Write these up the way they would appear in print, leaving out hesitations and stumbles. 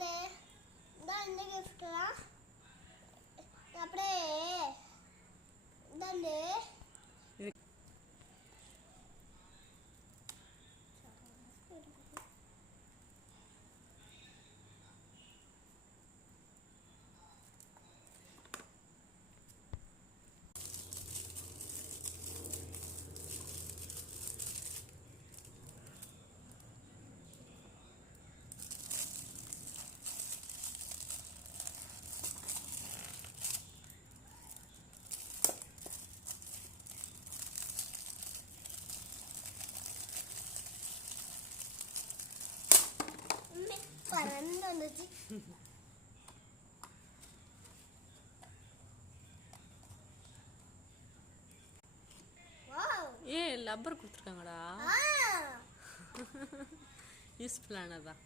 இந்தாண்டே இந்த கிஃப்ட்லாம் அப்படியே இந்தாண்டே பறந்து வந்துச்சு. ஏ லப்பர் கொடுத்துருக்காங்கடா. யூஸ்ஃபுல்லானதான்.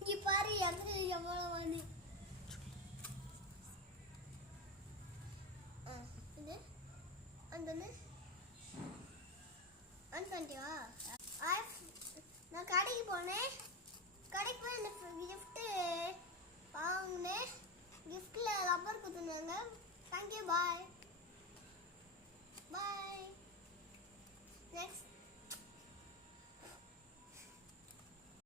இங்க பாரு எவ்வளவு வந்து நான் கடைக்கு போனேன். கடைக்கு போய் இந்த கிஃப்ட் வாங்கினேன். கிஃப்ட்ல ரப்பர் கொடுத்துருந்தாங்க. தேங்க்யூ, பாய் பாய். நெக்ஸ்ட்